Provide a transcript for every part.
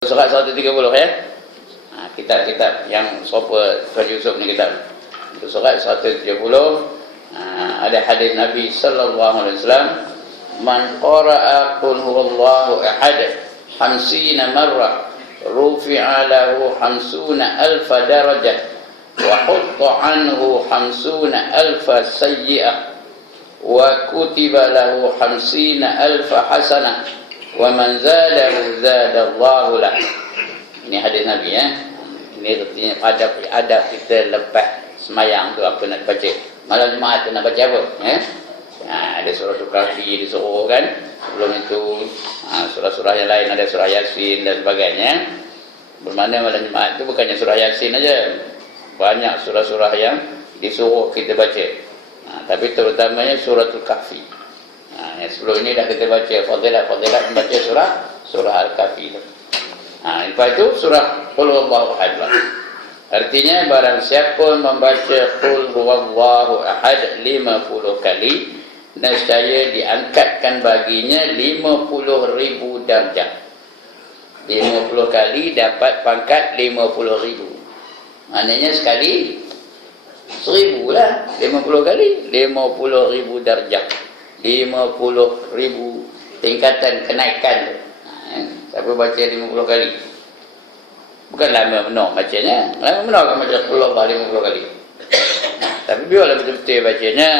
Surat 130 ya. Kitab-kitab yang sopa Tuan Yusuf ni kitab. Untuk surat 130 ada hadis Nabi sallallahu alaihi wasallam, man qara'a qul huwallahu ahad 50 marrah rufi'a lahu 50 alf darajah wa hutta anhu 50 alf sayyi'ah wa kutiba lahu 50 alf hasanah wa man zadahu zadallahu lah. Ini hadis Nabi ya. Ini artinya adab kita lepas semayang tu apa nak baca. Malam Jumaat tu nak baca apa? Ada surah Al-Kahfi disuruh kan. Sebelum itu surah-surah yang lain, ada surah Yasin dan sebagainya. Bermakna malam Jumaat tu bukannya surah Yasin aja. Banyak surah-surah yang disuruh kita baca. Tapi terutamanya surah Al-Kahfi. Sebelum ini dah kita baca fadilat membaca surah Al-Kahfi tu. Lepas itu surah Qul huwallahu ahad. Artinya barang siapa membaca Qul huwallahu ahad 50 kali, nescaya diangkatkan baginya 50,000 darjah. 50 kali dapat pangkat 50,000. Maknanya sekali 1000 lah. 50 kali 50,000 darjah. 50,000 tingkatan kenaikan. Siapa baca 50 kali? Bukan lama benar bacanya. Lama benar kan baca Qul huwallahu 50 kali. Tapi biarlah betul-betul bacanya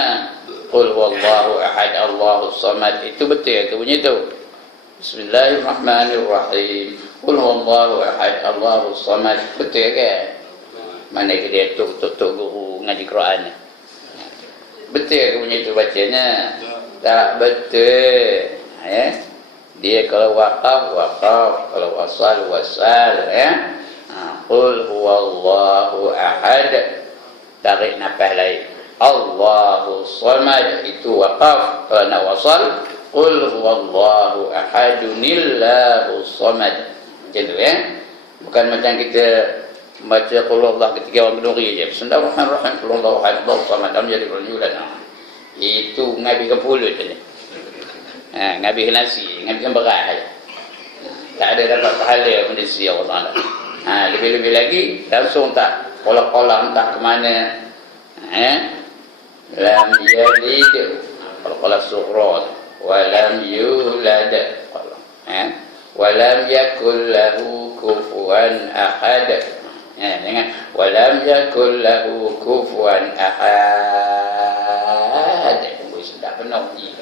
Qul huwallahu ahad Allahus samad. Itu betul tu bunyi tu. Bismillahirrahmanirrahim. Qul huwallahu ahad Allahus samad. Betul kan? Mana ke dia tok guru ngaji Quran. Betul ke bunyi tu bacanya? Tak betul. Dia kalau waqaf, kalau wasal, ya. Qul huwallahu ahad, tarik nafas lain. Allahus samad, itu waqaf. Kalau nak wasal, qul huwallahu ahadunillahus samad. Macam tu ya. Bukan macam kita baca qul huwallahu ketika orang berduri je. Bismillahirrahmanirrahim. Qul huwallahu ahad, Allahus samad, lam yalid walam yulad. Itu ngabi kepulut je ni. Ngabi nasi, ngabi berat saja. Tak ada dapat pahala benda si Allah Taala. Lebih-lebih lagi langsung tak kolak-kolak entah ke mana. Lam yalid, kolak sughra, wa lam yulad, wa lam yakul lahu kufuwan ahad. Jangan wa lam yakul lahu kufuwan ahad. Sudah penuh ni.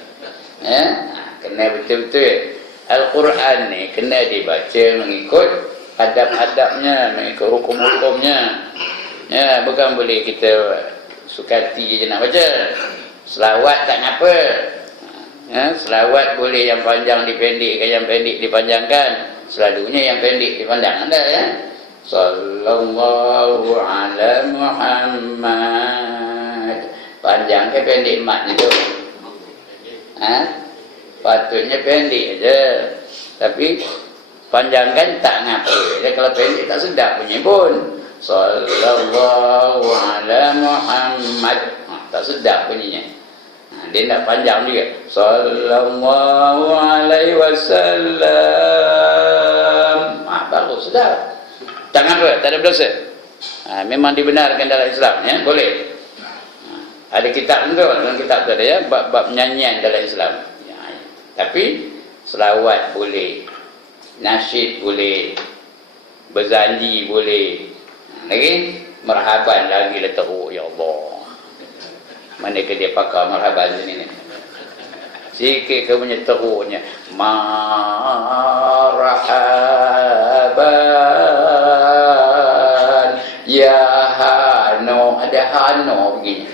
Kena betul-betul Al-Quran ni kena dibaca mengikut adab-adabnya, mengikut hukum-hukumnya. Bukan boleh kita sukati je nak baca. Selawat tak ngapa. Selawat boleh yang panjang dipendekkan, yang pendek dipanjangkan. Selalunya yang pendek dipandang anda ya. Sallallahu ala Muhammad. Panjang ke pendek mat ni tu. Patutnya pendek je, tapi panjangkan tak ngapa. Jadi kalau pendek tak sedap bunyi pun. Sallallahu ala Muhammad, tak sedap bunyinya. Dia nak panjang juga. Sallallahu alaihi wasallam, baru sedap. Tak ngapa, tak ada berdosa. Memang dibenarkan dalam Islam ya, boleh. Ada kitab tu, dalam kitab tu ada ya, bab nyanyian dalam Islam. Tapi selawat boleh, nasyid boleh, berzanji boleh. Lagi marhaban lagi lah teruk, ya Allah. Mana ke dia pakar marhaban sini ni? Sikit ke punya teruknya. Marhaban ya Hano, ada Hano begini.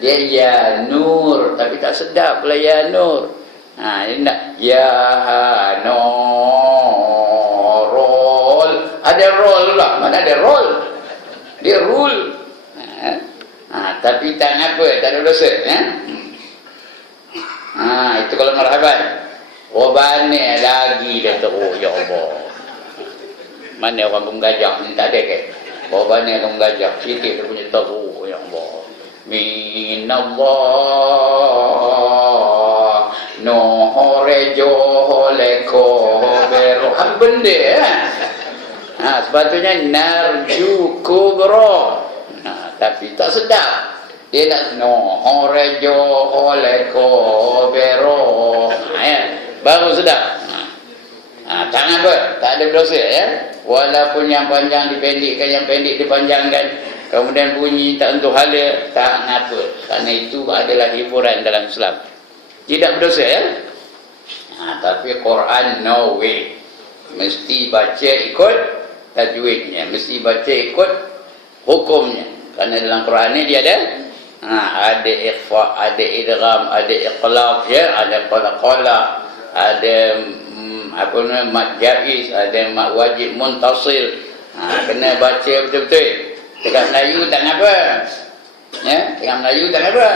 Dia ya Nur, tapi tak sedap pula ya Nur. Ini nak ya Norol. Ada roll pula. Mana ada roll? Dia rule. Tapi tak apa, tak ada dosa. Itu kalau marhaban. Banyak lagi dah teruk, ya Allah. Mana orang penggajah ni tak ada ke? Banyak orang penggajah. Sikit dia punya teruk, ya Allah. Minallah no hore jo hole ko bero benda Sepatutnya narju kubro. Tapi tak sedap. Dia nak rejo, oleko, bero. Baru sedap. Tak apa, tak ada dosa ya. Walaupun yang panjang dipendekkan, yang pendek dipanjangkan, kemudian bunyi tak tentu hala, tak apa. Kerana itu adalah hiburan dalam Islam. Tidak berdosa ya. Tapi Quran no way. Mesti baca ikut tajwidnya, mesti baca ikut hukumnya. Kerana dalam Quran ni dia ada ikhfa, ada idgham, ada iqlab ya, ada qala, ada mad jaiz, ada mad wajib muntasil. Kena baca betul-betul. Dekat Melayu tak apa. Ya, dekat Melayu tak apa.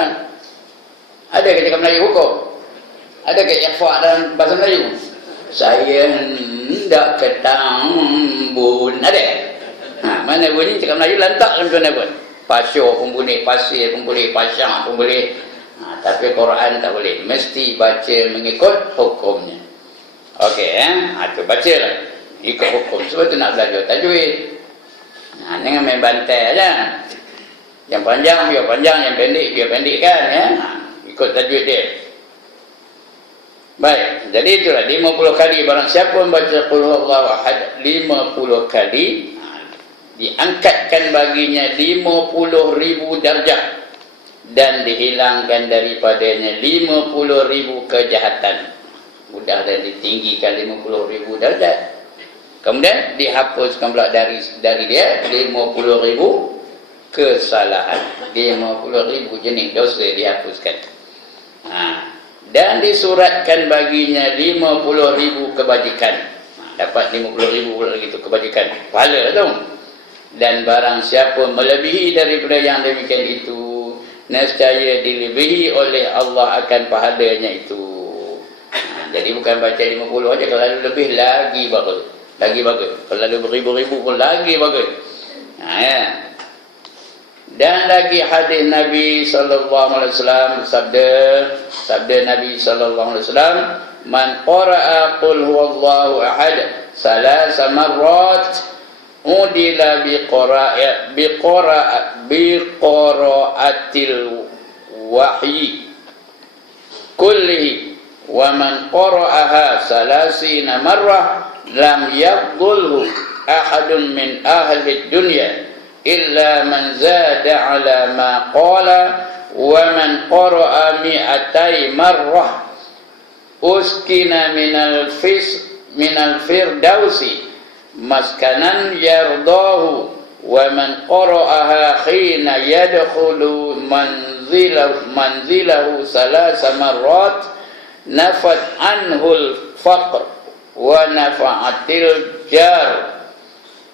Ada ke cakap Melayu hukum? Ada ke ikhfa dalam bahasa Melayu? Saya hendak ke Tambun. Ada? Mana bunyi cakap Melayu lantak kan tuan apa? Pasyur pun boleh, pasir pun boleh, pasyang pun boleh. Tapi Quran tak boleh. Mesti baca mengikut hukumnya. Okey, itu bacalah. Ikut hukum. Sebab tu nak belajar tajwid. Jangan main bantai aja. Yang panjang biar panjang, yang pendek biar pendek kan ya. Ikut tajwid dia. Baik, jadi itulah 50 kali barang siapa membaca qul huwallahu ahad 50 kali, diangkatkan baginya 50,000 darjah dan dihilangkan daripadanya 50,000 kejahatan. Mudah dan ditinggikan 50,000 darjat. Kemudian dihapuskan pula dari dia 50,000 kesalahan. 50,000 jenis dosa dihapuskan. Dan disuratkan baginya 50,000 kebajikan. Dapat 50,000 lagi tu kebajikan. Pahala tu. Dan barang siapa melebihi daripada yang demikian itu, nescaya dilebihi oleh Allah akan pahalanya itu. Jadi bukan baca 50 aja, kalau lebih lagi bagus. Lagi bagus. Kalau ada beribu-ribu pun lagi bagus. Ya. Dan lagi hadis Nabi sallallahu alaihi wasallam, sabda Nabi sallallahu alaihi wasallam, man qara'a qul huwallahu ahad salasa marrat udila biqira'atil wahyi kullihi wa man qara'aha salasina marrah lam yaqulhu ahadun min ahli dunya illa man zada ala ma qala wa man qara'a mi'atai marrah uskina minal firdausi maskanan yardahu wa man qara'aha khina yadkhulu manzilahu salasa marrat nafat anhul faqr wa nafa'atil jar.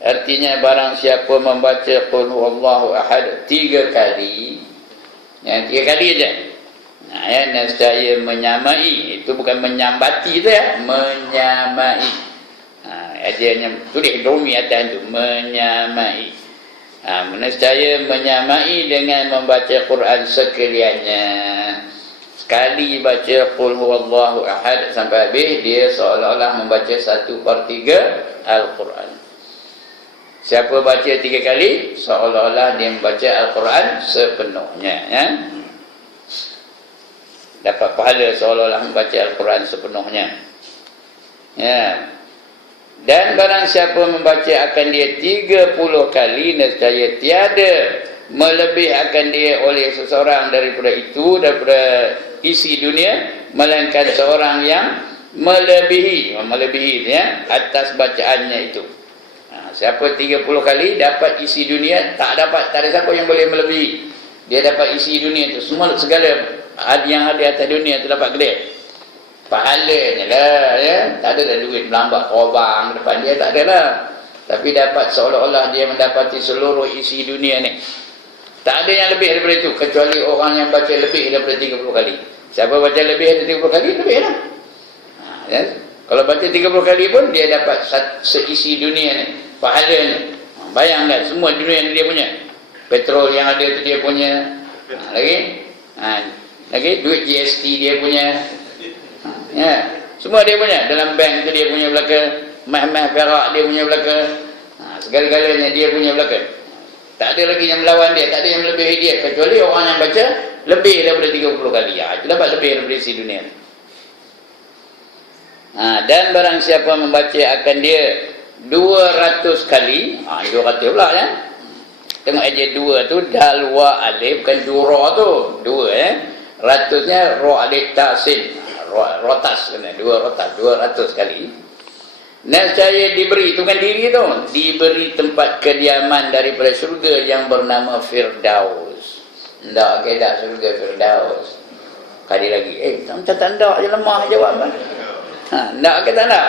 Artinya barang siapa membaca qul huwallahu ahad 3 kali, yang 3 kali aja, nescaya menyamai. Itu bukan menyambati tu ya, menyamai. Dia tulis domi atas tu, menyamai. Nescaya menyamai dengan membaca Quran sekaliannya. Sekali baca qul huwallahu ahad sampai habis, dia seolah-olah membaca 1/3 Al-Quran. Siapa baca 3 kali, seolah-olah dia membaca Al-Quran sepenuhnya ya. Dapat pahala seolah-olah membaca Al-Quran sepenuhnya ya. Dan barang siapa membaca akan dia 30 kali, nescaya tiada melebih akan dia oleh seseorang daripada isi dunia, melainkan seorang yang melebihi ya, atas bacaannya itu. Siapa 30 kali dapat isi dunia, tak ada siapa yang boleh melebihi. Dia dapat isi dunia itu, semua segala yang ada atas dunia itu dapat gede. Pahalanya lah ya. Tak ada dah duit melambat korban depan dia, tak ada lah. Tapi dapat seolah-olah dia mendapati seluruh isi dunia ni. Tak ada yang lebih daripada itu, kecuali orang yang baca lebih daripada 30 kali. Siapa baca lebih daripada 30 kali, lebih lah ya? Kalau baca 30 kali pun dia dapat seisi dunia ni, pahalanya. Bayangkan semua dunia yang dia punya. Petrol yang ada tu dia punya. Lagi duit GST dia punya. Ya, semua dia punya. Dalam bank tu dia punya belaka, mah perak dia punya belaka. Segala-galanya dia punya belakang. Tak ada lagi yang melawan dia, tak ada yang melebihi dia, kecuali orang yang baca lebih daripada 30 kali. Itu dapat lebih daripada isi dunia. Dan barang siapa membaca akan dia 200 kali, 200 pula ya. Tengok aja 2 tu dal wa alif, bukan dura tu. 2 ratusnya ra alif ta sin. Rotas kena 2 rotas 200 kali. Nescaya diberi, itu kan diri tu, diberi tempat kediaman daripada syurga yang bernama Firdaus. Ndak kedak syurga Firdaus. Kali lagi, macam tak ndak je, lemah jawab kan. Ndak ke tak ndak?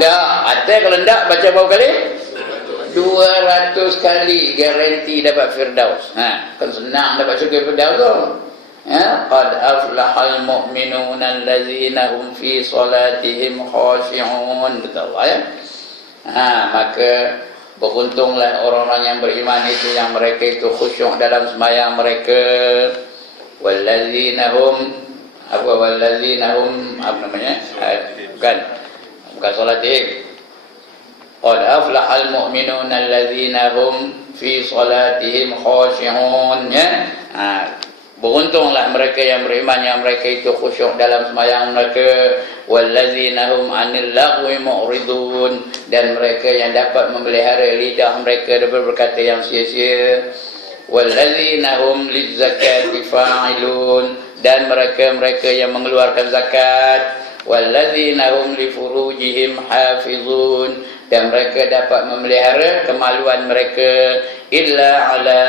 Ndak. Atas kalau ndak baca berapa kali? 200 kali garanti dapat Firdaus. Kan senang dapat syurga Firdaus tu. Qad aflahal mu'minuna allazina hum fi salatihim khashi'un. Betul ya? Maka beruntunglah orang-orang yang beriman itu, yang mereka itu khusyuk dalam sembahyang mereka. Wallazina hum apa namanya? Bukan salatihim. Qad aflahal mu'minuna allazina hum fi salatihim khashi'un. Beruntunglah mereka yang beriman, yang mereka itu khusyuk dalam sembahyang mereka. Wallazina hum 'anil lagwi mu'ridun, dan mereka yang dapat memelihara lidah mereka daripada berkata yang sia-sia. Wallazina hum lizzakati fa'ilun, dan mereka yang mengeluarkan zakat. Wallazina hum li furujihim hafizun, dan mereka dapat memelihara kemaluan mereka. Illa ala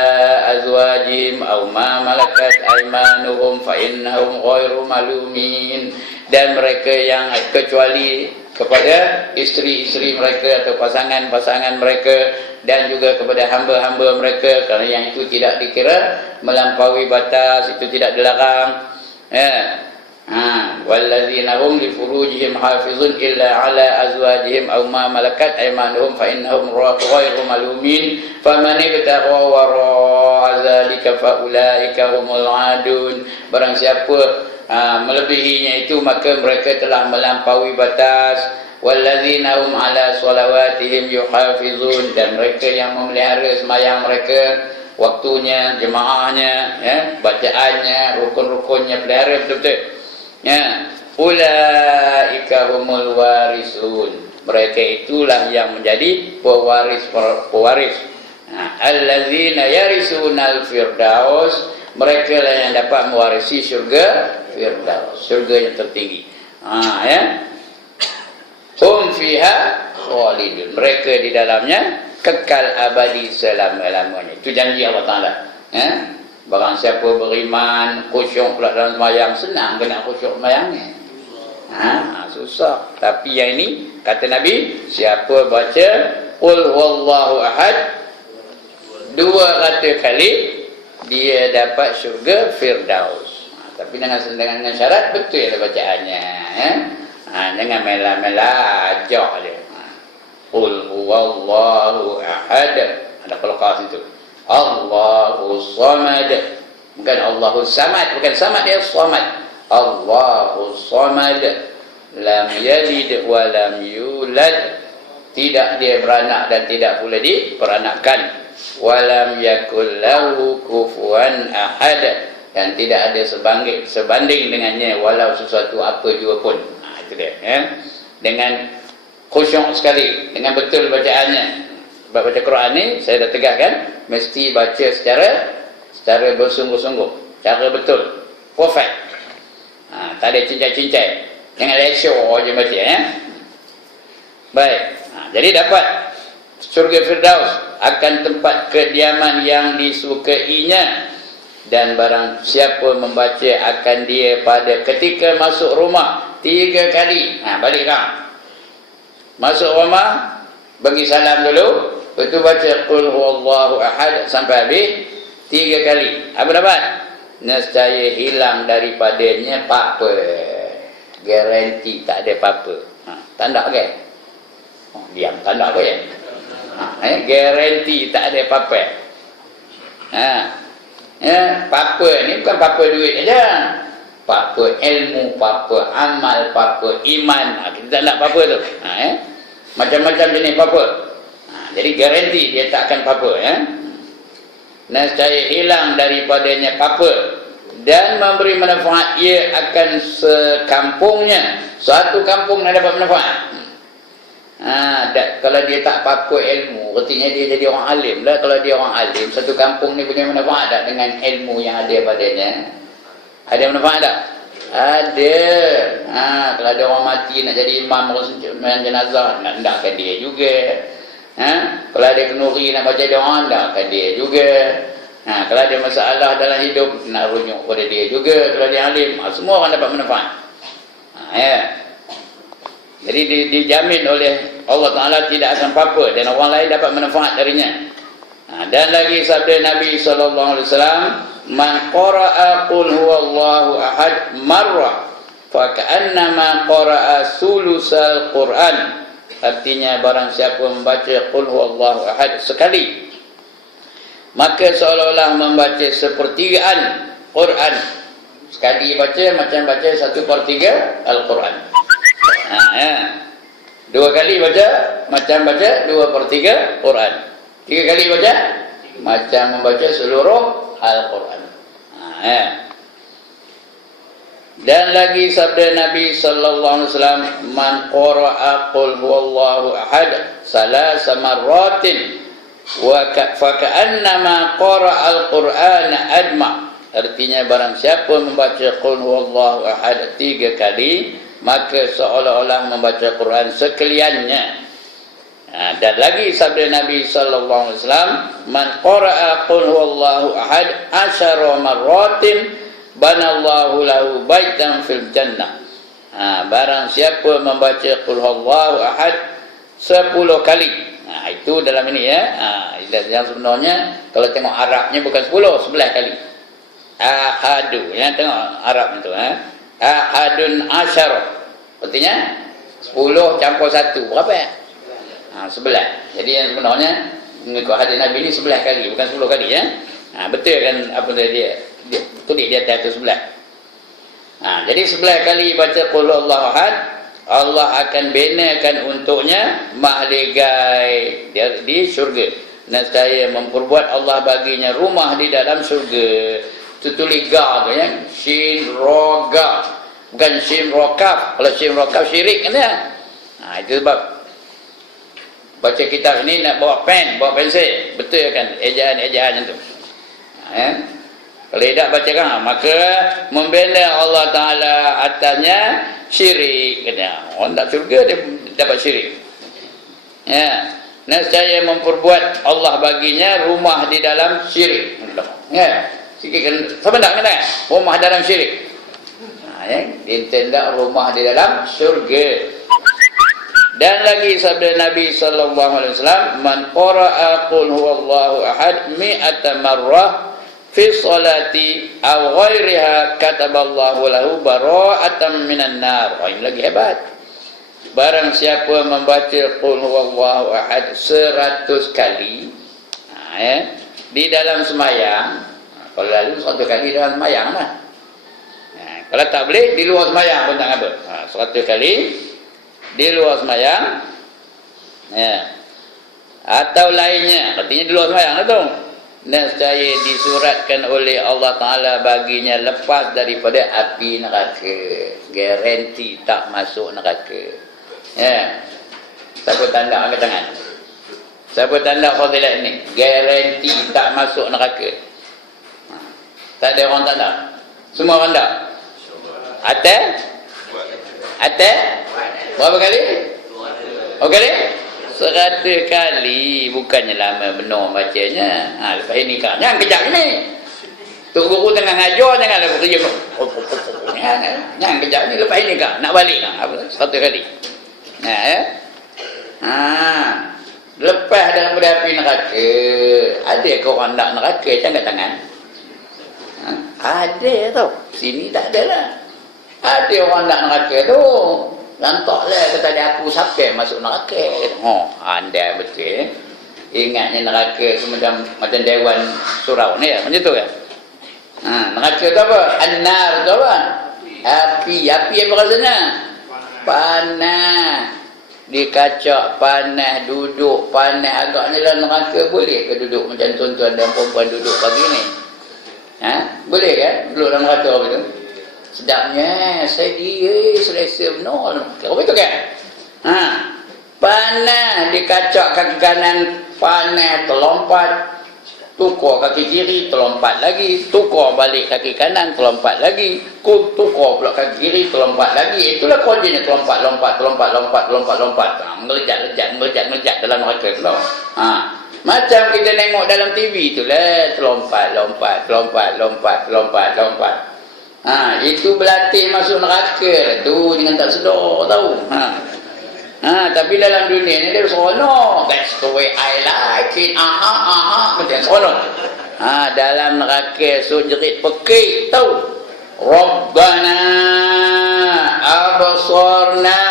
azwajim aw ma malakat aymanuhum fa innahum ghairu malumin, dan mereka yang kecuali kepada isteri-isteri mereka atau pasangan-pasangan mereka, dan juga kepada hamba-hamba mereka, kerana yang itu tidak dikira melampaui batas, itu tidak dilarang. Wallazina hum li furujihim hafizun illa ala azwajihim aw ma malakat aymanuhum fa innahum ghairu malumin faman ibtagha wara'a zalika fa ulaika humul adun. Barang siapa melebihinya itu, maka mereka telah melampaui batas. Wallazina hum ala salawatihim yuhafizun, dan mereka yang memelihara sembahyang mereka, waktunya, jemaahnya, bacaannya, rukun-rukunnya, pelihara betul-betul. Ulaika humul warisun, mereka itulah yang menjadi pewaris. Allazina yarisunal firdaus, mereka lah yang dapat mewarisi syurga Firdaus, syurga yang tertinggi. Hum fiha khalidun, mereka di dalamnya kekal abadi selama-lamanya. Itu janji Allah Ta'ala. Barang siapa beriman, khusyuk pula dalam sembahyang, senang kena khusyuk sembahyangnya. Susah. Tapi yang ini, kata Nabi, siapa baca Qul huwallahu ahad 200 kali, dia dapat syurga Firdaus. Tapi dengan syarat betul ya bacaannya. Jangan melah-melah ajak dia. Qul huwallahu ahad, ada qalqah situ. Allahus samad, bukan Allahus samad, bukan samad, dia samad. Allahus samad, lam yalid wa lam yulad, tidak dia beranak dan tidak pula diperanakkan. Wa lam yakul lahu kufuwan ahad, dan tidak ada sebanding dengannya walau sesuatu apa juga pun. Itu dia, dengan khusyuk sekali, dengan betul bacaannya. Sebab baca Quran ni, saya dah tegakkan, mesti baca secara bersungguh-sungguh, cara betul, perfect. Tak ada cincai-cincai, jangan lesyo je baca Baik, jadi dapat syurga Firdaus, akan tempat kediaman yang disukainya, dan barang siapa membaca akan dia pada ketika masuk rumah 3 kali. Balik kau masuk rumah, bagi salam dulu, betul baca Qul huwallahu ahad sampai habis 3 kali. Apa dapat? Nescaya hilang daripadanya apa-apa. Garanti tak ada apa-apa. Tanda ke? Diam, tanda ke? Garanti tak ada apa-apa. Apa ni bukan apa duit aja. Apa ilmu, apa amal, apa iman. Kita tak nak apa tu. Macam-macam jenis apa. Jadi garanti dia tak akan apa-apa, ya. Nescaya hilang daripadanya apa dan memberi manfaat, ia akan sekampungnya, satu kampung yang dapat manfaat. Kalau dia tak apa-apa ilmu, artinya dia jadi orang alim lah. Kalau dia orang alim, satu kampung ni punya manfaat tak dengan ilmu yang ada padanya? Ada manfaat tak? Ada. Kalau ada orang mati nak jadi imam sembahyang jenazah, nak hendakkan dia juga. Kalau ada kenuri nak baca doa, hendakkan dia juga. Kalau ada masalah dalam hidup, nak rujuk pada dia juga. Kalau dia alim, semua orang dapat manfaat. Ya. Jadi dijamin oleh Allah Ta'ala tidak akan apa-apa dan orang lain dapat manfaat darinya. Dan lagi sabda Nabi SAW, man qara'a qul huwallahu ahad marrah fa ka'annama qara'a sulusal Quran. Artinya barang siapa membaca qul huwallahu ahad sekali, maka seolah-olah membaca sepertigaan Quran. Sekali baca macam baca 1/3 Al-Quran. Dua kali baca macam baca 2/3 Quran. Tiga kali baca macam membaca seluruh Al-Quran. Dan lagi sabda Nabi sallallahu alaihi wasallam, man qara'a qul huwallahu ahad salasa marratin wa fa ka'annama qara'al qur'ana adma. Artinya barang siapa membaca qul huwallahu ahad 3 kali, maka seolah-olah membaca Quran sekaliannya. Dan lagi sabda Nabi sallallahu alaihi wasallam, man qara'a qul huwallahu ahad 10 marratin banallahu lahu baitan fil jannah. Barang siapa membaca qul huwallahu ahad 10 kali. Itu dalam ini, ya. Yang sebenarnya kalau tengok Arabnya bukan 10, 11 kali. Ahadu, ya, tengok Arab itu, ahadun asyara. Artinya 10 campur 1 berapa, ya? 11. Jadi yang sebenarnya mengikut hadis Nabi ini 11 kali, bukan 10 kali, ya. Betul kan apa dia tulis di atas itu 11. Jadi 11 kali baca qul huwallahu ahad, Allah akan binakan untuknya mahligai di syurga. Nescaya memperbuat Allah baginya rumah di dalam syurga. Tulis ga tu, ya, shin roga, bukan shin rokaf. Kalau shin rokaf syirik kan, ya. Itu sebab baca kitab ini nak bawa pen, bawa pensel, betul kan ejaan-ejaan itu. Kalau tidak bacakan, maka membina Allah Ta'ala atasnya syirik. Orang tak syurga dia dapat syirik. Nescaya memperbuat Allah baginya rumah di dalam syirik. Sikitkan, sama tak kena? Rumah dalam syirik. Dia rumah di dalam syurga. Dan lagi sabda Nabi sallallahu alaihi wasallam, man qara'a qul huwallahu ahad 100 marrah fi sholati aw ghairiha kataballahu lahu bara'atan minan nar. Ini lagi hebat. Barang siapa membaca qul huwallahu ahad 100 kali di dalam sembahyang. Kalau lalu 100 kali dalam sembahyang lah. Kalau tak boleh di luar sembahyang pun tak apa. 100 kali di luar sembahyang, atau lainnya, artinya di luar sembahyang lah tu. Nescaya disuratkan oleh Allah Ta'ala baginya lepas daripada api neraka. Garanti tak masuk neraka. Siapa tanda angkat tangan? Siapa tanda fadilat ni? Garanti tak masuk neraka. Tak ada orang tanda? Semua orang tak? Atas? Berapa kali? Berapa kali? 100 kali. Bukannya lama benar bacanya. Lepas ini kan, jangan kejap ni. Tok guru tengah ngajar, janganlah kerja. Jangan kejap ni, lepas ini kan, nak balik kan. 100 kali. Lepas daripada api neraka, ada ke orang nak neraka? Jangan tangan. Ada tau. Sini tak ada lah. Ada orang nak neraka tu. Lantaklah kata dia, aku siapa masuk neraka. Anda betul. Ingatnya neraka tu macam dewan surau ni, macam tu kan. Neraka tu apa? An-nar tu apa? Api. Api apa rasanya? Panas. dikacak, panas, duduk, panas agaknya dalam neraka, boleh ke duduk macam tuan-tuan dan perempuan duduk pagi ni? Ha? Boleh kan? Duduk dalam neraka apa tu? Sedapnya, saya dia, selesa benar. Apa itu kan? Ha? Panas, dikacak kaki kanan, panas, terlompat. Tukar kaki kiri, terlompat lagi. Tukar balik kaki kanan, terlompat lagi. Tukar pula kaki kiri, terlompat lagi. Itulah kerjanya, terlompat. Melejat dalam neraka tu. Ha. Macam kita tengok dalam TV itulah, terlompat. Ha, itu berlatih masuk neraka tu dengan tak sedar tahu. Tapi dalam dunia ni dia seronok. That's the way I like it. Macam seronok. Dalam neraka so jerit pekik tahu. Rabbana absarna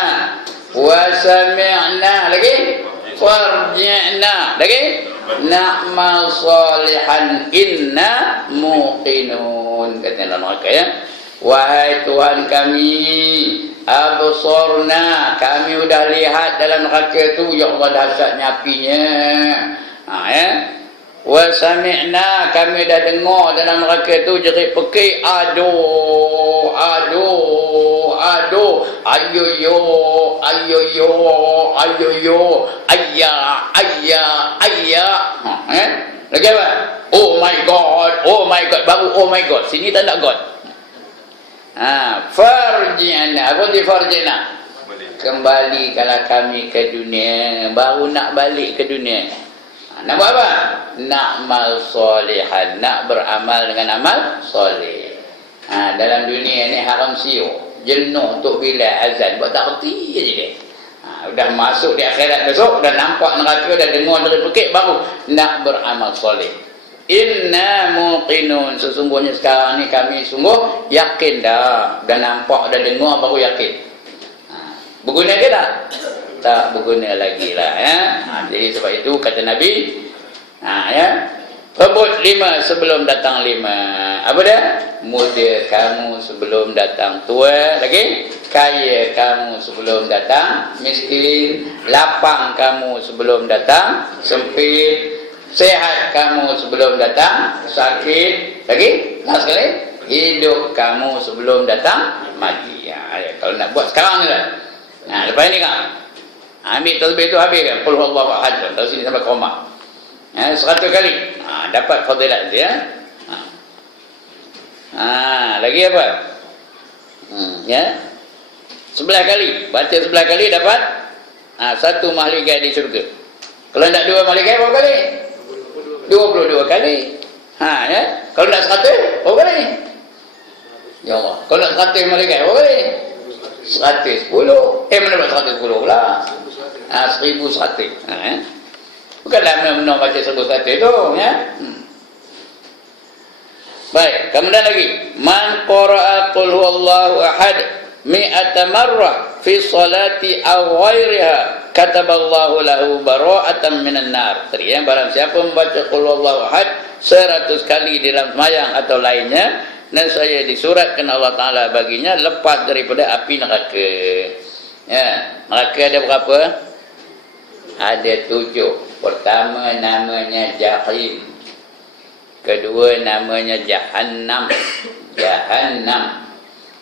wa sami'na lagi farji'na lagi na'mal salihan inna muqinun. Kata dalam neraka ya. Wahai Tuhan kami, absorna, kami udah lihat dalam neraka tu, ya Allah dahsyatnya apinya. Ya. Wa sami'na, kami dah dengar dalam neraka tu jerit pekik, aduh, ayya. Lagi apa? Oh my God, baru oh my God. Sini tak nak God. Farji'na, apa di farji'na? Kembalikanlah kami ke dunia. Baru nak balik ke dunia. Nak buat apa? Na'mal solihan, nak beramal dengan amal soleh. Dalam dunia ni haram siu, jenuh untuk bila azan, buat tak reti je dia. Dah masuk di akhirat besok, dah nampak neraka, dah dengar dari pekik, baru nak beramal soleh. Inna muqinun, sesungguhnya sekarang ni kami sungguh yakin dah nampak, dah dengar, baru yakin. Berguna ke tak? Tak berguna lagi lah ya. Jadi sebab itu kata Nabi, ya, rebut 5 sebelum datang 5. Apa dia? Muda kamu sebelum datang tua, lagi kaya kamu sebelum datang miskin, lapang kamu sebelum datang sempit, sehat kamu sebelum datang sakit, lagi last sekali hidup kamu sebelum datang mati. Kalau nak buat sekarang ni lah. Lepas ni kan ambil tasbih tu habis kan, qul huwallahu ahad dari sini sampai koma 100 kali, dapat fadilat dia. Lagi apa? Ya, 11 kali, baca 11 kali dapat 1 mahligai di syurga. Kalau nak 2 mahligai berapa kali? 22 kali. Ya. Kalau nak 100 berapa kali? Ya Allah, kalau nak 100 mahligai berapa kali? 110. Mana buat 110 pula? 1100. Bukanlah benar-benar baca 1100 tu ya. Baik, kemudian lagi, man qara'a qul huwallahu ahad mi'ata marrah fi salati aw ghairiha kataballahu lahu bara'atan minan nar. Barang siapa membaca qul huwallahu ahad 100 kali di dalam sembahyang atau lainnya, dan saya disuratkan Allah Ta'ala baginya lepas daripada api neraka. Ya, neraka ada berapa? Ada 7. Pertama namanya Jahim. Kedua namanya Jahannam.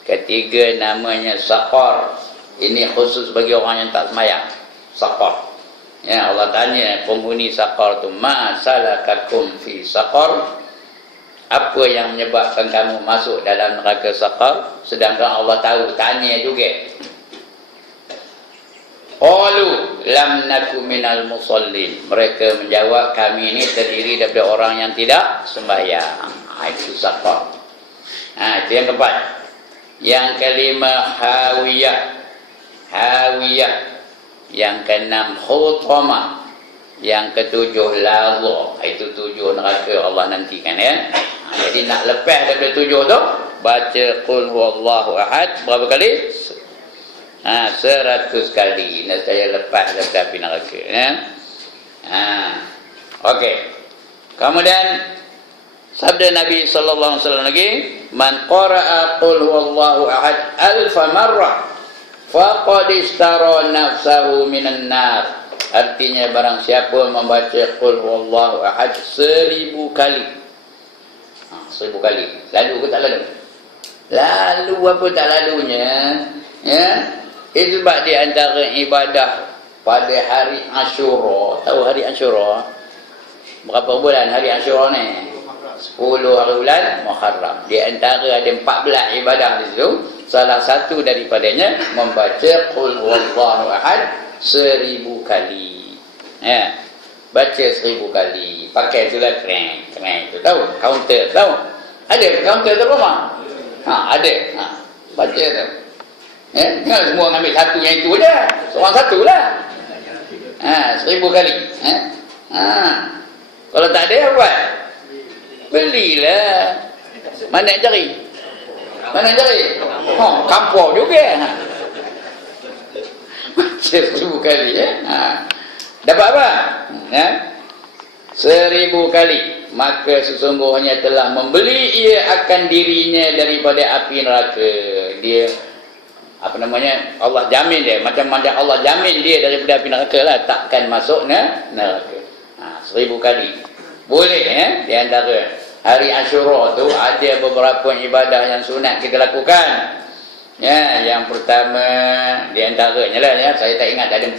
Ketiga namanya Saqar. Ini khusus bagi orang yang tak sembahyang. Saqar. Ya, Allah tanya penghuni Saqar tu, ma salakakum fi Saqar? Apa yang menyebabkan kamu masuk dalam neraka Saqar? Sedangkan Allah tahu, tanya juga. Qalu lam naku minal musallin. Mereka menjawab, kami ini terdiri daripada orang yang tidak sembahyang. Itu Saqar. Itu yang keempat. Yang kelima hawiyah. Yang keenam khutamah. Yang ketujuh lazah. Itu 7 neraka Allah nantikan ya. Jadi nak lepas daripada 7 tu, baca qul huwallahu ahad berapa kali? 100 kali. Dan saya lepas daripada api neraka ya. Okey. Kemudian sabda Nabi sallallahu alaihi wasallam lagi, man qara'a qul huwallahu ahad 1000 marrah faqad istara nafsahu minan nar. Artinya barang siapa membaca qul huwallahu ahad 1000 kali. 1000 kali. Lalu ke tak lalu? Lalu apa tak lalunya? Ya. Itu sebab di antara ibadah pada hari Ashura. Tahu hari Ashura? Berapa bulan hari Ashura ni? 10 hari bulan Muharram. Di antara ada 14 ibadah di situ. Salah satu daripadanya membaca qul huwallahu ahad 1000 kali. Ya. Baca 1000 kali. Pakai itulah kreng tu. Tahu? Counter tahu? Ada counter tu rumah? Ada. Baca tu. Ya, jangan semua ambil satu yang itu aja. Seorang satu lah. 1000 kali. Kalau tak ada apa buat? Belilah. Mana nak cari? Mana nak cari? Kampung juga. Baca 1000 kali ya. Dapat apa? 1000 kali. Maka sesungguhnya telah membeli ia akan dirinya daripada api neraka. Dia apa namanya? Allah jamin dia. Macam-macam Allah jamin dia daripada api neraka lah. Takkan masuk neraka. 1000 kali. Boleh di antara hari Ashura tu ada beberapa ibadah yang sunat kita lakukan. Ya, yang pertama di antaranya lah ya, saya tak ingat ada 14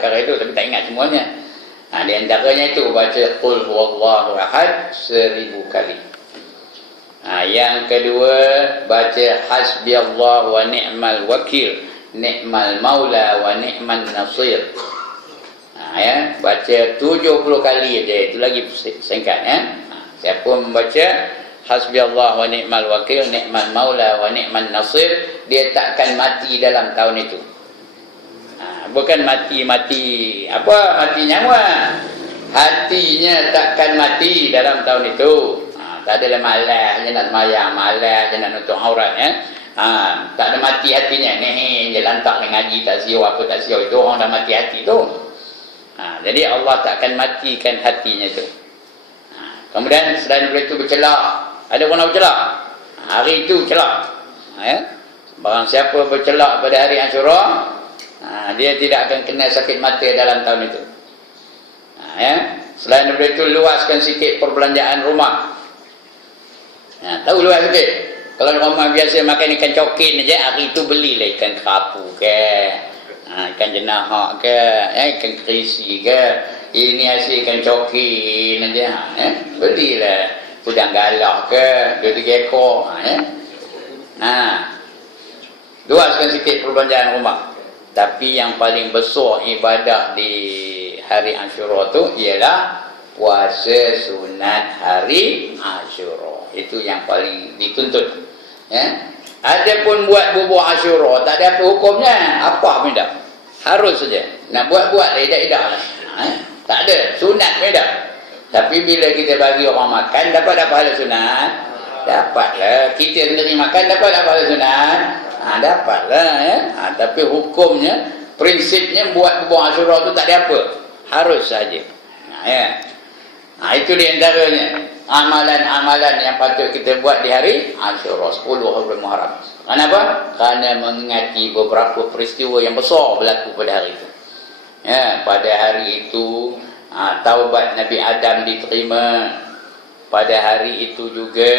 perkara itu tapi tak ingat semuanya. Di antaranya itu baca qul huwallahu ahad 1000 kali. Yang kedua baca hasbiyallahu wa ni'mal wakil, ni'mal maula wa ni'man nasir. Ya, baca 70 kali aja, itu lagi singkat ya. Siapa membaca hasbiyallahu wa ni'mal wakil, ni'mal maula wa ni'man nasir, dia takkan mati dalam tahun itu. Bukan mati apa? Mati nyawa. Hatinya takkan mati dalam tahun itu. Tak ada malas je nak semayang, malas je nak nutup aurat ya. Tak ada mati hatinya. Ni je lantak ngaji tak siau apa tak siau, itu orang dah mati hati tu. Jadi Allah takkan matikan hatinya tu. Kemudian selain daripada itu bercelak. Ada orang nak bercelak? Hari itu celak. Barang siapa bercelak pada hari Ashura, dia tidak akan kena sakit mata dalam tahun itu. Selain daripada itu luaskan sikit perbelanjaan rumah. Tahu luas sikit. Kalau rumah biasa makan ikan cokin aja, hari itu belilah ikan kerapu ke, ikan jenahak ke, ikan kerisi ke. Ini hasil ikan cokin aja. Belilah udang galah ke, 2-3 ekor. Luaskan sikit perbelanjaan rumah. Tapi yang paling besar ibadah di hari Ashura tu ialah puasa sunat hari Ashura. Itu yang paling dituntut. Adapun buat bubur Ashura tak ada apa hukumnya. Apa pun tak. Harus saja. Nak buat-buat edak-edak. Tak ada. Sunat pun tak. Tapi bila kita bagi orang makan, dapat pahala sunat. Dapatlah. Kita sendiri makan, dapat pahala sunat. Dapatlah ya. Tapi hukumnya, prinsipnya buat bubur Ashura tu tak ada apa. Harus saja. Itu di antaranya amalan-amalan yang patut kita buat di hari Ashura 10 hari Muharram. Kenapa? Kerana mengingati beberapa peristiwa yang besar berlaku pada hari itu. Pada hari itu taubat Nabi Adam diterima. Pada hari itu juga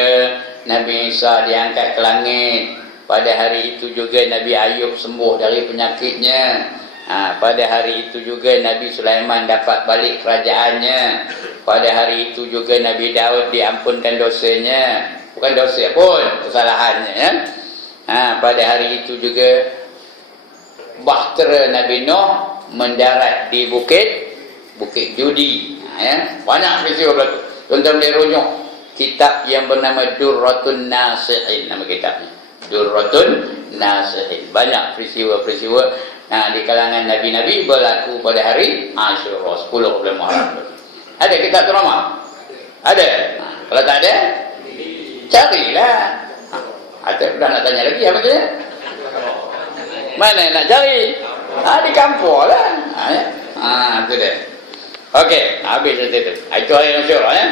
Nabi Isa diangkat ke langit. Pada hari itu juga Nabi Ayub sembuh dari penyakitnya. Pada hari itu juga Nabi Sulaiman dapat balik kerajaannya. Pada hari itu juga Nabi Daud diampunkan dosanya. Bukan dosa pun, kesalahannya ya. Pada hari itu juga bahtera Nabi Nuh mendarat di Bukit Judi. Banyak peristiwa berlaku. Tuan-tuan boleh rujuk kitab yang bernama Durratun Nasihin, nama kitabnya. Durratun Nasihin. Banyak peristiwa-peristiwa di kalangan Nabi-Nabi berlaku pada hari Ashura 10 bulan Muharram. Ada kitab tu ramah? Ada. Kalau tak ada, carilah. Ada dah nak tanya lagi apa dia? Mana nak cari? Di kampung lah. Itu dia. Okey, habis itu. Itu hari Ashura ya.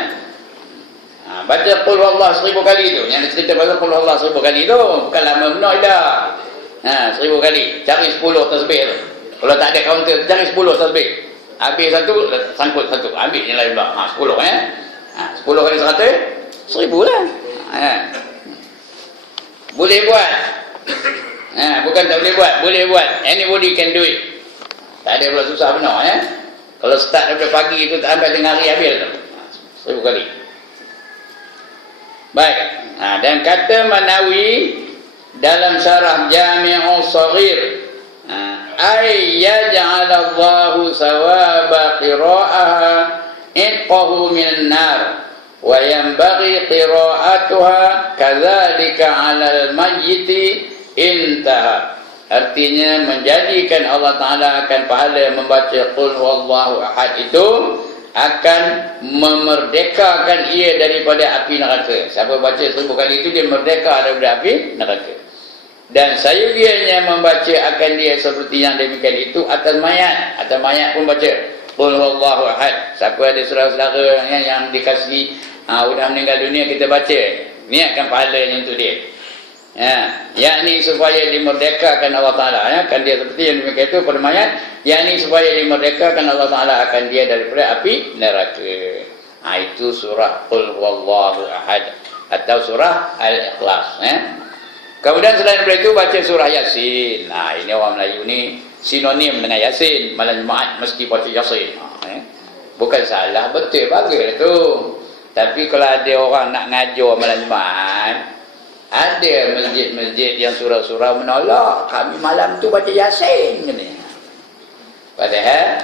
Baca qul huwallahu 1000 kali tu. Yang cerita pasal qul huwallahu 1000 kali tu bukan lama benar dah. 1000 kali. Cari 10 tasbih tu. Kalau tak ada kaunter, cari 10 tasbih. Habis satu, sangkut satu. Ambil yang lain pula. 10 10 kali 100, 1000 lah. Boleh buat. Bukan tak boleh buat, boleh buat. Anybody can do it. Tak ada pula susah benar. Kalau start daripada pagi itu tak sampai tengah hari habis tu. 1000 kali. Baik. Dan kata Manawi dalam syarah Jami'ul Saghir, ay yaj'alallahu sawaba qira'aha itqahu minan nar wa yanbaghi qira'atuha kadzalika 'alal mayyiti intaha. Artinya menjadikan Allah Ta'ala akan pahala membaca Qul Huwallahu Ahad itu akan memerdekakan ia daripada api neraka. Siapa baca 1000 kali itu dia merdeka daripada api neraka. Dan sayugianya membaca akan dia seperti yang demikian itu atas mayat. Atas mayat pun baca Qul Huwallahu Ahad. Siapa ada saudara-saudara yang dikasihi sudah meninggal dunia, kita baca, niatkan pahalanya untuk dia. Yakni supaya dimerdekakan Allah Ta'ala, kan dia seperti yang demikian itu pada mayat, yakni supaya dimerdekakan Allah Ta'ala akan dia daripada api neraka. Itu surah Qul Huwallahu Ahad atau surah Al-Ikhlas. Kemudian selain daripada itu baca surah Yasin. Ini orang Melayu ni sinonim dengan Yasin. Malam Jumaat mesti baca Yasin. Bukan salah, betul, bagus tu. Tapi kalau ada orang nak ngajar malam Jumaat, ada masjid-masjid yang surah-surah menolak, kami malam tu baca Yasin. Padahal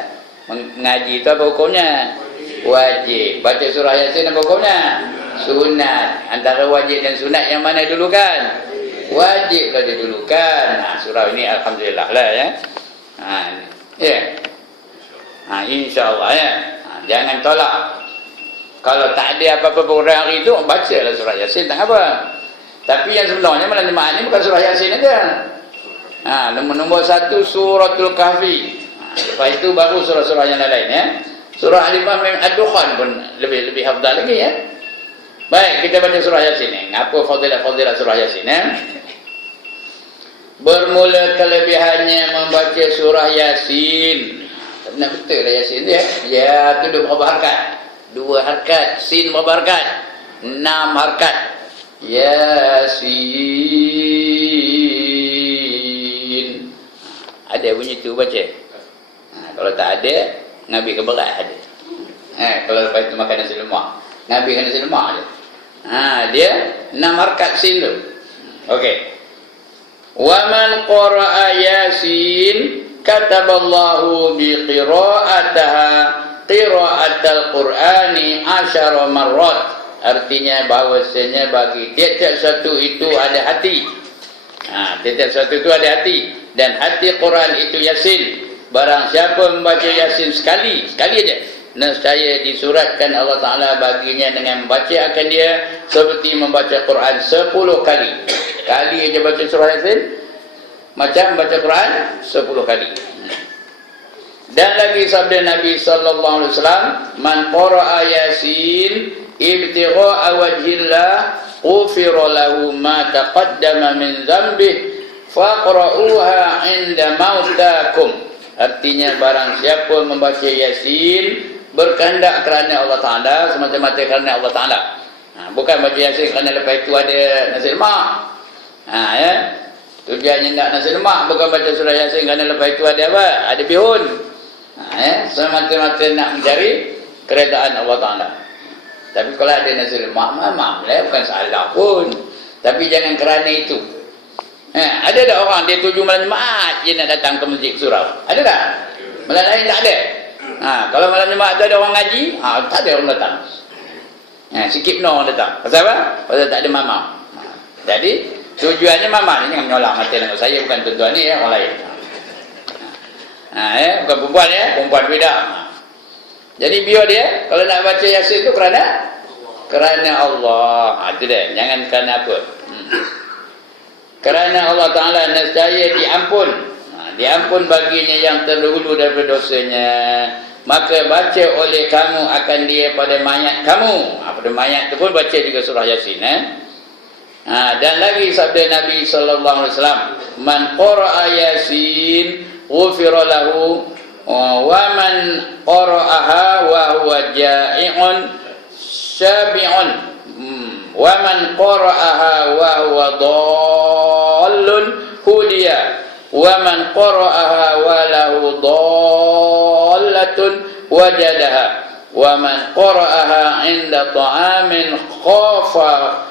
mengaji tu apa hukumnya? Wajib. Baca surah Yasin apa hukumnya? Sunat. Antara wajib dan sunat yang mana dulu kan? Wajib lah didulukan. Surah ini alhamdulillah lah InsyaAllah jangan tolak. Kalau tak ada apa-apa program hari itu, bacalah surah Yasin, tak apa. Tapi yang sebenarnya malam Jumaat ni bukan surah Yasin aja. Nombor 1 suratul Kahfi. Lepas itu baru surah-surah yang lain Surah Al-Imam Ad-Dukhan pun lebih hafdal lagi Baik, kita baca surah Yasin ni. Apa fadilah-fadilah surah Yasin Bermula kelebihannya membaca surah Yasin. Benar betul lah Yasin tu Ya, tu 2 harkat. 2 harkat. Sin berapa harkat? 6 harkat. Yasin. Ada bunyi tu baca. Kalau tak ada, Nabi keberat ada. Kalau lepas itu makan nasi lemak, Nabi kan nasi lemak je. Dia 6 harkat sin tu. Okey. Wa man qara'a Yasin kataballahu bi qira'ataha qira'atal Qur'ani 10 marrat. Artinya bahawasanya bagi tiap-tiap satu itu ada hati. Tiap-tiap satu itu ada hati. Dan hati Quran itu Yasin. Barang siapa membaca Yasin sekali aja, nescaya disuratkan Allah Ta'ala baginya dengan membaca akan dia seperti membaca Quran 10 kali. Kali aja baca surah Yasin, macam baca Quran 10 kali. Dan lagi sabda Nabi sallallahu alaihi wasallam, man qara'a Yasin ibtigha'a wajhillah ghufira lahu ma taqaddama min dzambihi faqra'uha 'inda mautakum. Artinya barang siapa membaca Yasin berkehendak kerana Allah Ta'ala, semata-mata kerana Allah Ta'ala. Bukan baca Yasin kerana lepas itu ada nasi lemak. Tujuannya nak nasi lemak, bukan baca surah Yasin kerana lepas itu ada apa? Ada bihun. Semata-mata nak mencari keredaan Allah Ta'ala. Tapi kalau ada nasi lemak, memang lah, bukan salah pun. Tapi jangan kerana itu. Ada tak orang dia tuju malam Jumaat dia nak datang ke masjid surau? Ada tak? Malam lain tak ada. Kalau malam Jumaat tu ada orang ngaji, tak ada orang datang. Sikit benar orang datang. Pasal apa? Pasal tak ada mamam. Jadi tujuannya mamam ni, jangan menolak mata dengan saya, bukan tujuan ni orang lain. Bukan perempuan perempuan beda. Jadi biar dia kalau nak baca Yasin tu kerana Allah. Itu dia. Jangan kerana apa? Kerana Allah Ta'ala nescaya diampun. Diampun baginya yang terdahulu daripada dosanya. Maka baca oleh kamu akan dia pada mayat kamu. Pada mayat tu pun baca juga surah Yasin. Dan lagi sabda Nabi sallallahu alaihi wasallam, man qara'a Yasin ghufira lahu wa man qara'aha wa huwa ja'i'un syabi'un wa man qara'aha wa huwa dhallun hudiya wa man qara'aha wa lahu dhallatun wajadaha wa man qara'aha 'inda ta'amin khafa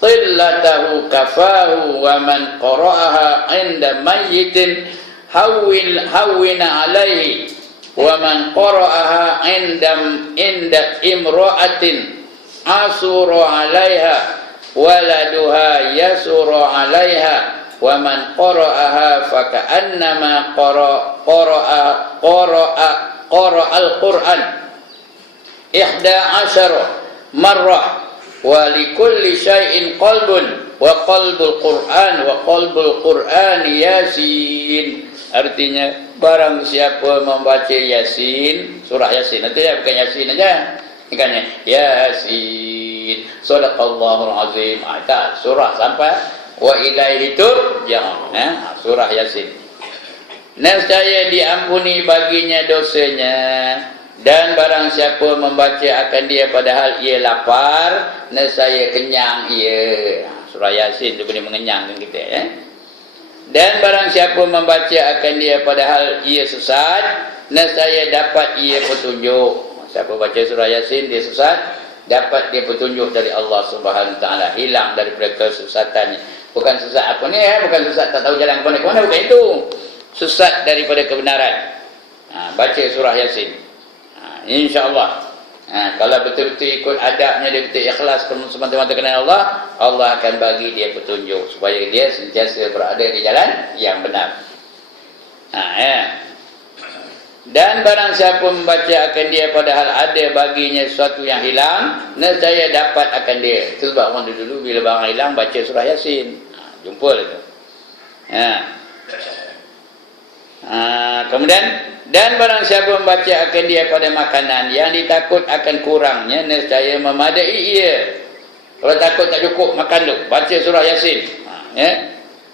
qillatahu kafahu wa man qara'aha 'inda mayyitin hawwina 'alaihi wa man qara'aha 'inda imra'atin asura 'alaiha waladuha yasura 'alaiha wa man qara'aha faka'annama qara'a al-Qur'an 11 marrah wa likulli syai'in qalbun wa qalbul Qur'an wa qalbul Qur'an Yasin. Artinya barang siapa membaca Yasin, surah Yasin, artinya bukan Yasin aja, ikannya Yasin sadaqallahul azim, ada surah sampai wa ilaihi turja'un, surah Yasin. Nescaya diampuni baginya dosanya, dan barang siapa membaca akan dia padahal ia lapar, nescaya kenyang ia. Surah Yasin juga dia mengenyangkan kita, ya. Dan barang siapa membaca akan dia padahal ia sesat, nescaya dapat ia petunjuk. Siapa baca surah Yasin dia sesat, dapat dia petunjuk dari Allah Subhanahu wa taala, hilang daripada kesesatannya. Bukan sesat apa ni, bukan sesat tak tahu jalan ke mana, bukan itu. Sesat daripada kebenaran. Baca surah Yasin. InsyaAllah. Kalau betul-betul ikut adabnya, dia betul ikhlas semata-mata kerana Allah, Allah akan bagi dia petunjuk supaya dia sentiasa berada di jalan yang benar. Dan barang siapa membaca akan dia padahal ada baginya sesuatu yang hilang, nescaya dapat akan dia. Itu sebab orang dulu bila barang hilang baca surah Yasin. Jumpa itu. Kemudian, dan barang siapa membaca akan dia pada makanan yang ditakut akan kurangnya, nescaya memadai ia. Kalau takut tak cukup makan tu, baca surah Yasin,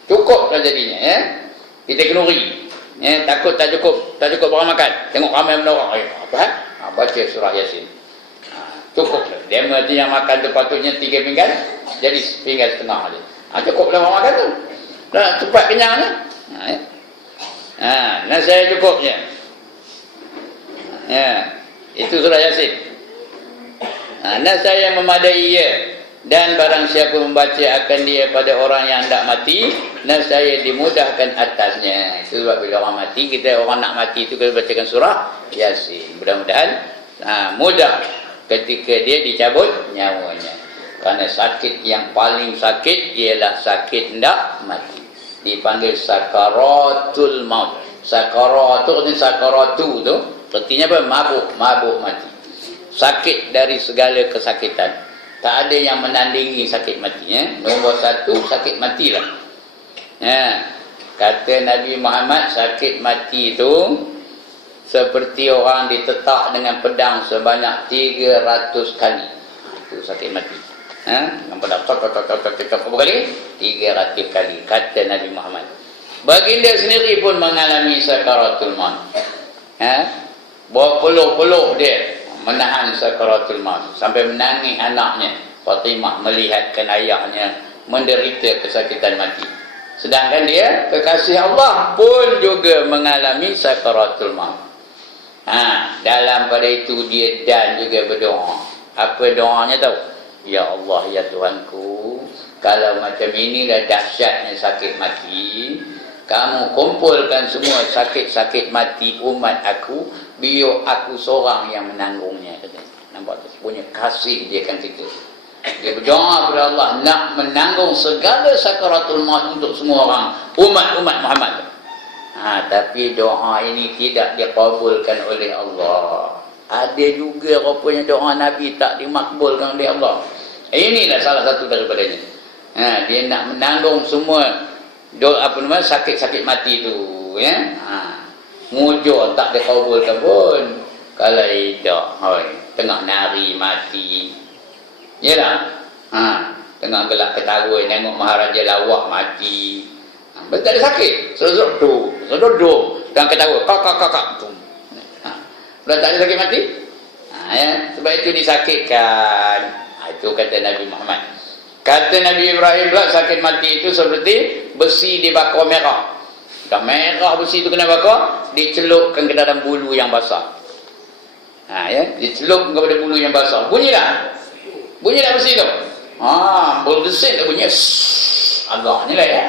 cukup dah jadinya, kita kenuri. Takut tak cukup orang makan, tengok ramai benda orang, baca surah Yasin, cukup dah. Dia mesti yang makan tu patutnya 3 pinggan, jadi pinggan setengah aja. Cukup dah orang makan tu, dah cepat kenyangnya. Saya cukupnya. Itu surah Yasin. Saya memadai ia, dan barang siapa membaca akan dia pada orang yang hendak mati, saya dimudahkan atasnya. Itu sebab bila orang mati, orang nak mati itu kita bacakan surah Yasin. Mudah-mudahan mudah ketika dia dicabut nyawanya. Kerana sakit yang paling sakit ialah sakit hendak mati. Dipanggil sakaratul maut. Sakaratu ni sakaratu tu artinya apa? Mabuk mati. Sakit dari segala kesakitan. Tak ada yang menandingi sakit mati, Nombor 1 sakit matilah. Kata Nabi Muhammad, sakit mati itu seperti orang ditetak dengan pedang sebanyak 300 kali. Itu sakit mati. Dengan pedang berapa kali? 300 kali, kata Nabi Muhammad. Baginda sendiri pun mengalami sakaratul maut. Berpuluh-puluh dia menahan sakaratul maut sampai menangis anaknya Fatimah melihatkan ayahnya menderita kesakitan mati. Sedangkan dia kekasih Allah pun juga mengalami sakaratul maut. Dalam pada itu dia dan juga berdoa. Apa doanya tahu? Ya Allah, ya Tuhanku, kalau macam inilah dahsyatnya sakit mati, kamu kumpulkan semua sakit-sakit mati umat aku, biar aku seorang yang menanggungnya. Nampak tu? Punya kasih dia kan situ. Dia berdoa kepada Allah nak menanggung segala sakaratul maut untuk semua orang, umat-umat Muhammad. Tapi doa ini tidak dikabulkan oleh Allah. Ada juga rupanya doa Nabi tak dimakbulkan oleh Allah. Inilah salah satu daripadanya. Dia nak menanggung semua sakit-sakit mati tu, mujur tak dikabulkan pun. Kalau tidak, tengah nari mati, yalah, tengah gelak ketawa, tengok Maharaja Lawak mati. Tak ada sakit. Seduduk. Dan ketawa. Kakak. Sudah tak ada sakit mati? Sebab itu disakitkan. Itu kata Nabi Muhammad. Kata Nabi Ibrahim pula, sakit mati itu seperti besi dibakar merah. Dah merah besi itu kena bakar, dicelupkan ke dalam bulu yang basah. Dicelup kepada bulu yang basah. Bunyi tak besi tu? Berdesin tak bunyi. Agak ni lah ya.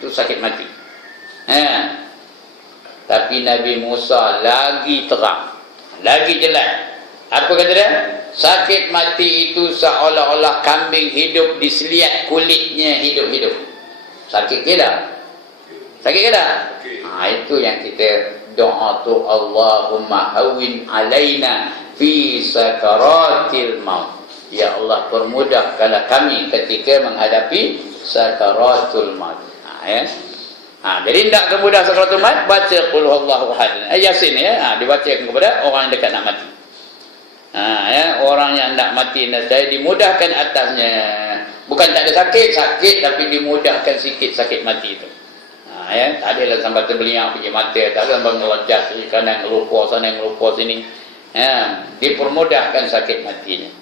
Itu sakit mati. Tapi Nabi Musa lagi terang, lagi jelas. Apa kata dia? Sakit mati itu seolah-olah kambing hidup diseliat kulitnya hidup-hidup. Sakit ke tak? Sakit ke tak? Itu yang kita doa tu, Allahumma hawin alaina fi sakaratil maut. Ya Allah, permudahkanlah kami ketika menghadapi sakaratul maut. Jadi tidak kemudah sakaratul maut, baca qul huwallahu ahad. Yasin dibacakan kepada orang yang dekat nak mati. Orang yang nak mati saya dimudahkan atasnya. Bukan tak ada sakit tapi dimudahkan sikit sakit mati itu. Tak adalah sampai terbeliak pergi mata, tak ada sampai meloncat kiri kanan, ngelupa sana, ngelupa sini. Dipermudahkan sakit matinya.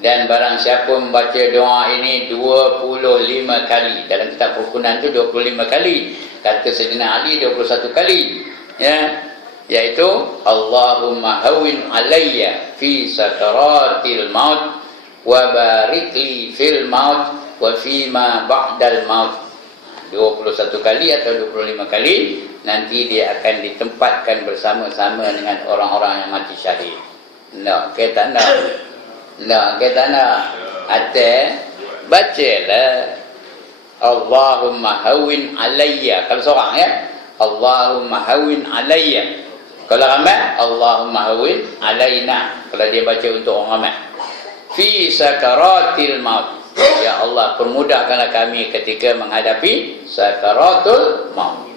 Dan barang siapa membaca doa ini 25 kali. Dalam kitab rukunan itu 25 kali. Kata Sayyidina Ali 21 kali. Iaitu Allahumma hawin alayya fi sakaratil maut wa barik li fil maut wa fima ba'dal maut. 21 kali atau 25 kali, nanti dia akan ditempatkan bersama-sama dengan orang-orang yang mati syahid. Kita nak bacalah Allahumma hawin alayya. Kalau seorang Allahumma hawin alayya. Kalau ramai Allahumma hawin alayna. Kalau dia baca untuk orang ramai, fi sakaratil maut. Ya Allah, permudahkanlah kami ketika menghadapi sakaratul maut.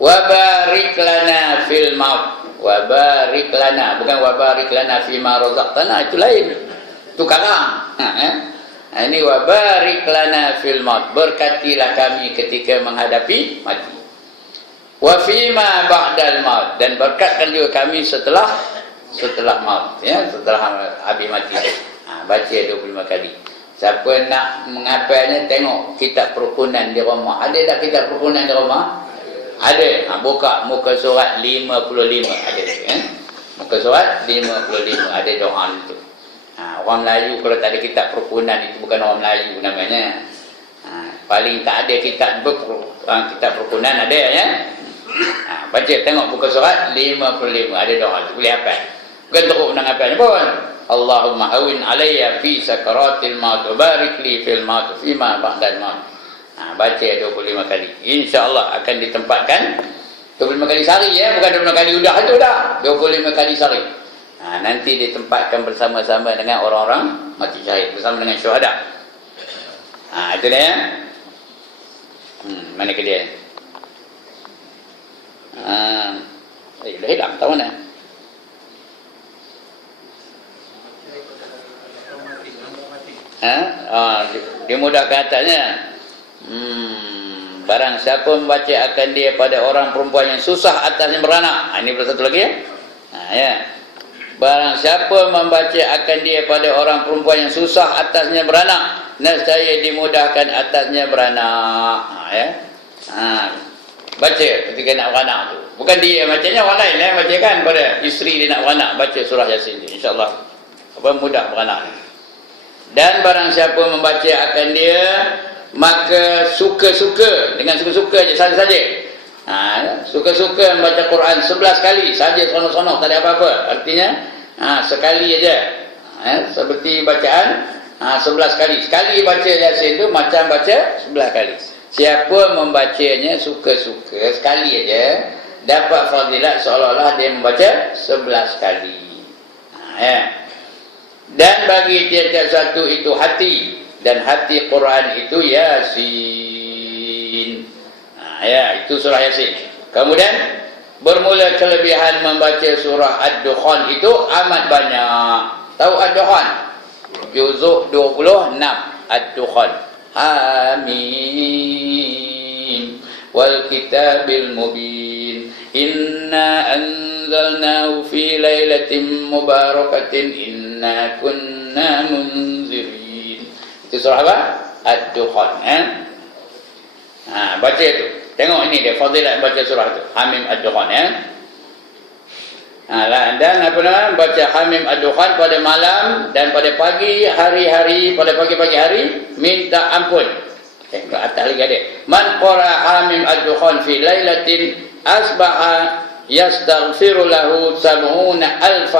Wa barik lana fil maut. Wa barik lana, bukan wa barik lana fima razaqtana, itu lain. Itu karang. Ini wa barik lana fil maut. Berkatilah kami ketika menghadapi mati. Wa fima ba'dal maut, dan berkatkan juga kami setelah maut, setelah habis mati. Baca 25 kali. Siapa nak menghafalnya, tengok kitab perukunan di rumah. Ada tak kitab perukunan di rumah? Ada. Buka muka surat 55. Ada. Muka surat 55. Ada doa itu. Orang Melayu kalau tak ada kitab perukunan, itu bukan orang Melayu namanya. Paling tak ada kitab perukunan ada ya. Baca, tengok muka surat 55. Ada doa itu. Boleh hafal. Bukan teruk nak hafalnya pun. Allahumma hawin alayya fi sakaratil maut wa barik li fil maut fima ba'dal maut. Baca 25 kali. InsyaAllah akan ditempatkan 25 kali sehari bukan 25 kali udah itu dah. 25 kali sehari. Nanti ditempatkan bersama-sama dengan orang-orang mati syahid, bersama dengan syuhada. Itu dia. Mana ke dia? Dah hilang tahu mana? Dimudahkan atasnya. Barang siapa membaca akan dia pada orang perempuan yang susah atasnya beranak. Ini satu lagi Barang siapa membaca akan dia pada orang perempuan yang susah atasnya beranak, nescaya dimudahkan atasnya beranak. Baca ketika nak beranak tu. Bukan dia bacanya, orang lain bacakan pada isteri dia nak beranak, baca surah Yasin, insya-Allah mudah beranak. Dan barang siapa membaca akan dia, maka suka-suka, dengan suka-suka je saja. Suka-suka membaca Quran 11 kali saja, sonok-sonok, tak ada apa-apa. Artinya sekali aja. Seperti bacaan 11 kali. Sekali baca Yasin itu macam baca 11 kali. Siapa membacanya suka-suka sekali aja, dapat fadilat seolah-olah dia membaca 11 kali. Dan bagi tiap-tiap satu itu hati, dan hati Quran itu Yasin. Itu surah Yasin. Kemudian bermula kelebihan membaca surah Ad-Dukhan itu amat banyak. Tahu Ad-Dukhan? Juzuk 26 Ad-Dukhan. Hamim wal kitabil mubin. Inna anzalnahu fi lailatin mubarakatin inna kunna munzirin. Itu surah apa? Ad-Dukhan. Baca itu. Tengok ini dia fadilat baca surah itu. Hamim Ad-Dukhan dan apa nama baca Hamim Ad-Dukhan pada malam dan pada pagi hari-hari, pada pagi-pagi hari minta ampun. Tengok atas lagi ada. Man qara Hamim Ad-Dukhan fi lailatin asbaha yastaghfiru lahu 70,000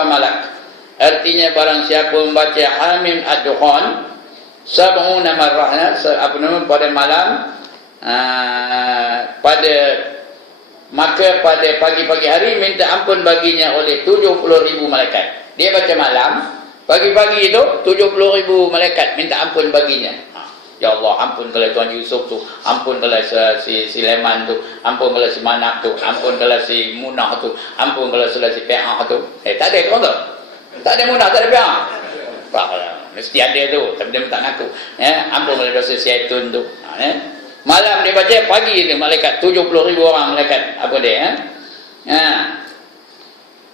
malak. Artinya barang siapa membaca Hamim Ad-Dukhan 70 marrah apa nama pada malam maka pada pagi-pagi hari minta ampun baginya oleh 70,000 malaikat. Dia baca malam, pagi-pagi itu 70,000 malaikat minta ampun baginya. Ya Allah, ampunkanlah Tuan Yusuf tu, ampunkanlah si Leman tu, ampunkanlah si Manak tu, ampunkanlah si Munah tu, ampunkanlah si Pe'ah tu. Tak ada kau tu. Tak ada Munah, tak ada Pe'ah. Mesti ada tu, tapi dia tak ngaku. Ampunkanlah dosa Syaitun tu. Malam dia baca, pagi dia malaikat 70,000 orang malaikat apa dia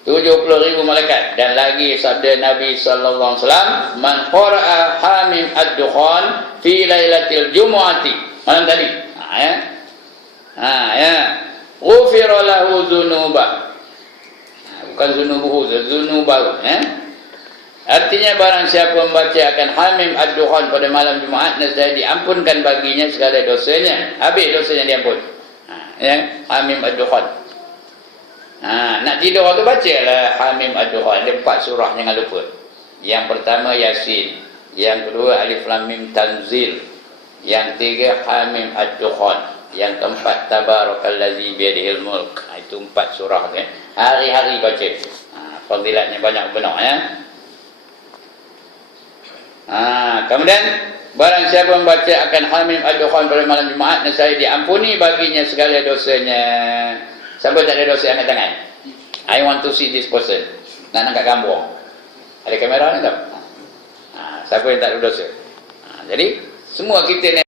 70,000 malaikat. Dan lagi sabda Nabi sallallahu alaihi wasallam, man qara'a Hamim Ad-Dukhan fi lailatil jumu'ati, malam tadi ghufira lahu dzunuba, bukan dzunubuhu, dzunubahu. Artinya barang siapa membaca akan Hamim Ad-Dukhan pada malam Jumaat, nescaya diampunkan baginya segala dosanya. Habis dosanya diampun. Hamim Ad-Dukhan. Nak tidur tu bacalah Hamim Ad-Dukhan. Ada 4 surah, jangan lupa. Yang pertama Yasin, yang kedua Alif Lam Mim Tanzil, yang ketiga Hamim Ad-Dukhan, yang keempat Tabarakallazi biyadihil mulk. Itu 4 surah kan. Hari-hari baca. Fadilatnya banyak benar kemudian barang siapa membaca akan Hamim Ad-Dukhan pada malam Jumaat, nescaya diampuni baginya segala dosanya. Siapa tak ada dosa, angkat tangan. I want to see this person. Nak angkat gambar. Ada kamera ni tak? Siapa yang tak ada dosa? Jadi semua kita ni